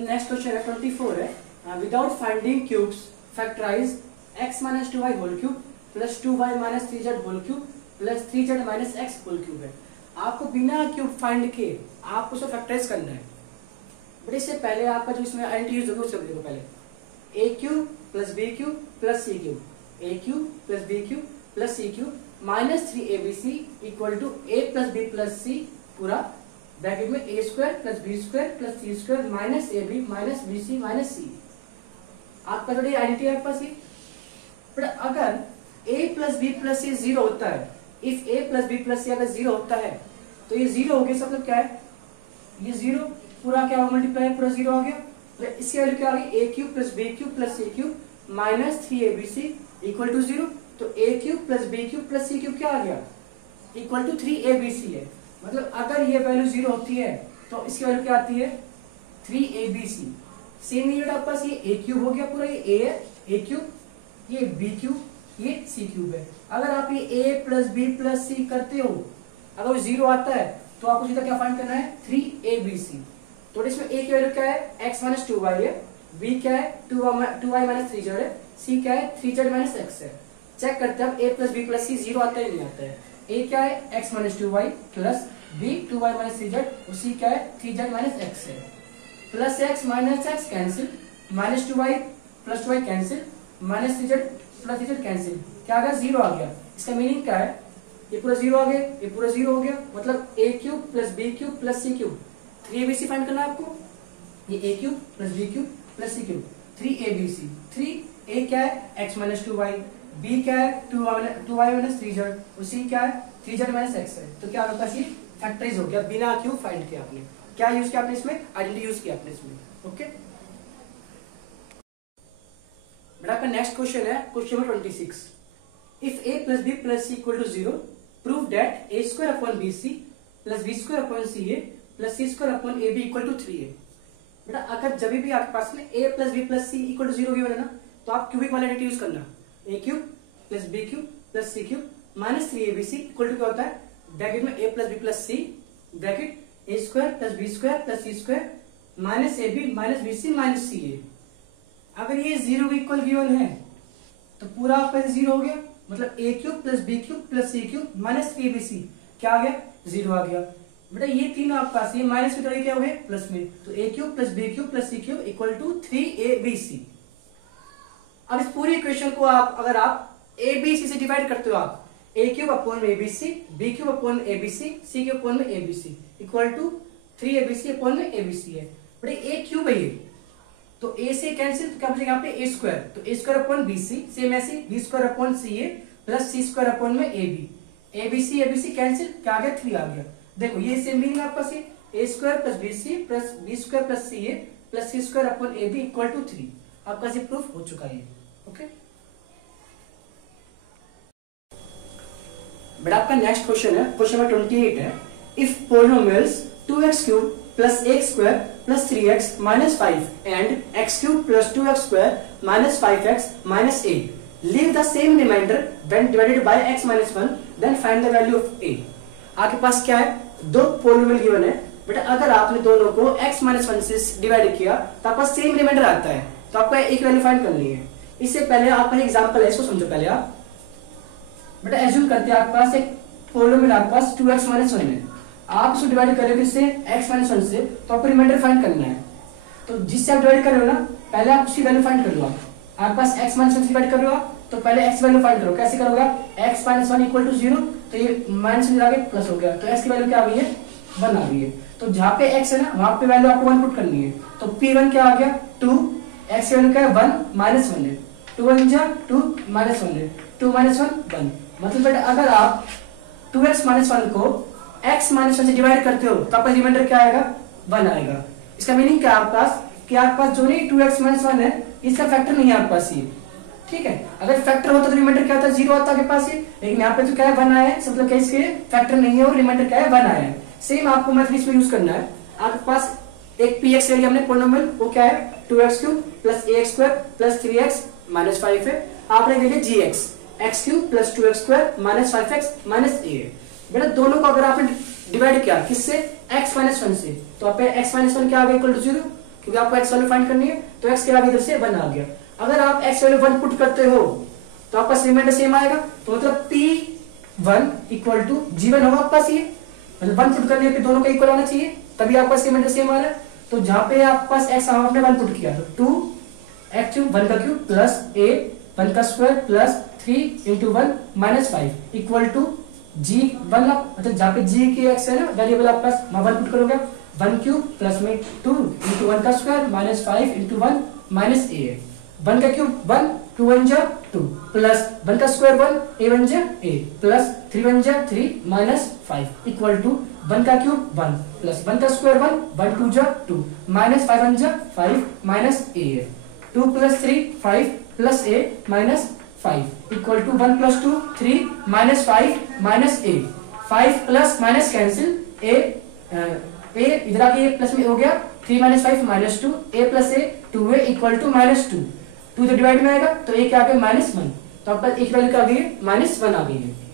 Next question है 24 है, without finding cubes factorise x minus 2y whole cube plus 2y minus 3z whole cube plus 3z minus x whole cube है। आपको बिना cube find के आपको उसे factorise करना है। बट इससे पहले आपका जो इसमें आइडेंटिटी यूज होगी उसको देखो पहले a cube plus b cube plus c cube, a cube plus b cube plus c cube minus 3abc equal to a plus b plus c पूरा ब्रैकेट में a square plus b square plus c square minus ab minus bc minus c। आपका थोड़ी identity आपके पास ये। But अगर a plus b plus c zero होता है, if a plus b plus c अगर जीरो होता है तो ये जीरो हो गया, सब मतलब क्या है, ये जीरो पूरा क्या मल्टीप्लाई पूरा जीरो आ गया। तो इसकी वैल्यू क्या आ गई, a cube plus b cube plus c cube minus 3abc equal to zero. तो a cube plus b cube plus c cube क्या आ गया, इक्वल टू 3abc है। मतलब अगर ये वैल्यू जीरो होती है तो इसकी वैल्यू क्या आती है 3abc। सेम यूनिट आपके पास ये a क्यूब हो गया पूरा, ये a है a क्यूब, ये b क्यूब, ये c क्यूब है। अगर आप ये a plus b plus c करते हो, अगर वो जीरो आता है तो आपको सीधा क्या फाइंड करना है 3abc। तो इसमें a की वैल्यू क्या है x माइनस 2y है, b क्या है 2y माइनस 3z है, c क्या है 3z माइनस x है। चेक करते हैं अब a plus b plus c zero आता है नहीं आता है। a क्या है x minus 2y plus b 2y minus 3z और c क्या है 3z माइनस x है। Plus x minus x cancel, minus 2y plus 2y cancel, minus 3z plus 3z cancel, क्या आ गया जीरो आ गया। इसका मीनिंग क्या है, ये पूरा जीरो आ गया, ये पूरा जीरो हो गया। मतलब a cube plus b cube plus c cube 3abc find करना है आपको। ये a cube plus b cube plus c cube 3abc। 3a क्या है x माइनस 2y, b क्या है 2y माइनस 3z और c क्या है 3z माइनस x है। तो क्या आपका सी फैक्टराइज हो गया बिना क्यूब फाइंड किया। आपने क्या यूज किया, आपने इसमें आइडेंटिटी यूज किया आपने इसमें। ओके बेटा का नेक्स्ट क्वेश्चन है question number 26। If a plus b plus c equal to 0 prove that a square upon bc plus b square upon ca plus c square upon ab equal to 3 है। बेटा अगर जब भी आपके पास में a plus b plus c equal to 0 given है ना, तो आप क्यूबिक वाला आइडेंटिटी यूज करना, a cube plus b cube plus c cube minus 3abc equal to क्या होता है ब्रैकेट में a plus b plus c bracket a square plus b square plus c square minus ab minus bc minus ca। अगर ये zero के equal given है तो पूरा आपका जीरो हो गया। मतलब a cube plus b cube plus c cube minus 3abc क्या आ गया जीरो आ गया। बेटा ये तीनों आपके पास ये माइनस में क्या हो गए प्लस में, तो a cube plus b cube plus c cube equal to 3abc। अब इस पूरी इक्वेशन को आप अगर आप abc से डिवाइड करते हो, आप a cube upon abc, b cube upon abc, c cube upon abc equal to 3abc upon abc है। बड़े a क्यूब है ये, तो a से कैंसिल तो क्या बचेगा यहाँ पे a स्क्वायर, तो a square upon bc same ऐसे b square upon ca plus c square upon में ab, abc कैंसिल क्या आ गया 3 आ गया। देखो ये सेम मीनिंग आपका से a square plus bc plus b square plus ca plus c square upon ab equal to 3। आपका से प्रूफ हो चुका है। ओके बेटा आपका नेक्स्ट क्वेश्चन है क्वेश्चन नंबर 28 है। If polynomials 2x cube plus x square plus 3x minus 5 and x cube plus 2x square minus 5x minus 8 leave the same remainder when divided by x minus 1 then find the value of a। आपके पास क्या है, दो polynomial given है। बेटा अगर आपने दोनों को x माइनस 1 से डिवाइड किया तो आपका सेम रिमाइंडर आता है, तो आपको एक वैल्यू फाइंड करनी है। इससे पहले आपका एग्जांपल है, इसको समझो पहले आप। बेटा एज्यूम करते हैं आपके पास एक पोलिनोमियल आपके पास 2x माइनस 1 है, आप इसको डिवाइड करोगे इससे x माइनस 1 से, तो आपको रिमाइंडर फाइंड करना है। तो जिससे आप डिवाइड कर रहे हो ना, पहले आप उसकी वैल्यू फाइंड कर लो। आपके पास x माइनस 1 से डिवाइड कर रहे हो आप, तो पहले x वैल्यू फाइंड करो। कैसे करोगे आप, x माइनस 1 इक्वल टू 0, तो ये माइनस में जाके प्लस हो गया, तो x की वैल्यू क्या आ गई है 1 आ गई है। तो जहाँ पे x है ना वहां पे वैल्यू आपको 1 पुट करनी है। तो p1 क्या आ गया 2, x की वैल्यू क्या है 1 माइनस 1 है, 2 1 जा 2 माइनस 1 है, 2 माइनस 1 1। मतलब बेटा अगर आप 2x माइनस 1 को x माइनस 1 से डिवाइड करते हो तो आपका रिमाइंडर क्या आएगा 1 आएगा। इसका मीनिंग क्या है आपके पास कि आपके पास जो नहीं 2x माइनस 1 है इसका फैक्टर नहीं है आपके पास ये, ठीक है। अगर फैक्टर होता तो रिमाइंडर क्या होता 0 आता आपके पास ये, लेकिन यहाँ पे तो क्या है 1 आया है, मतलब क्या इसके फैक्टर नहीं है और रिमाइंडर क्या है 1 आया है। सेम आपको मेथड इसमें यूज करना है। आपके पास एक px ले लिया हमने पोलिनोमियल, वो क्या है 2x cube plus ax square plus 3x minus 5 है। आपने ले लिया gx x cube plus 2x square minus 5x minus a है। बेटा दोनों को अगर आपने डिवाइड किया किससे x माइनस 1 से, तो आप x माइनस 1 क्या आ गया इक्वल टू 0, क्योंकि आपको एक्स वैल्यू फाइंड करनी है, तो एक्स के आगे इधर से 1 आ गया। अगर आप एक्स वैल्यू 1 पुट करते हो तो आपका रिमाइंडर सेम आएगा, तो मतलब P1 इक्वल टू G1 होगा आपके पास, ये मतलब 1 पुट करने पे दोनों का इक्वल आना चाहिए, तभी आपका रिमाइंडर सेम आ रहा है। तो जहां पे आपके पास एक्स आपने 1 पुट किया तो 2x क्यूब 1 का क्यूब प्लस a 1 का square plus 3 into 1 minus 5 equal to G1, मतलब जहाँ पे G की x है ना वेरिएबल आपके पास, वहां 1 पुट करोगे 1 क्यूब प्लस में 2 इंटू 1 का square minus 5 into 1 minus a है। 1 का क्यूब 1 2 1 जा 2 प्लस 1 का स्क्वायर 1 a 1 जा a प्लस 3 1 जा 3 माइनस 5 इक्वल टू 1 का क्यूब 1 प्लस 1 का स्क्वायर 1 1 2 जा 2 माइनस 5 1 जा 5 माइनस a है। 2 plus 3 5 plus a minus 5 equal to 1 plus 2 3 minus 5 minus a, 5 plus minus cancel a इधर आके a प्लस में हो गया 3 minus 5 minus 2 a plus a 2a equal to minus 2 तो डिवाइड में आएगा तो a के आगे -1, तो आपका एक वैल्यू क्या आ गई है -1 आ गई है।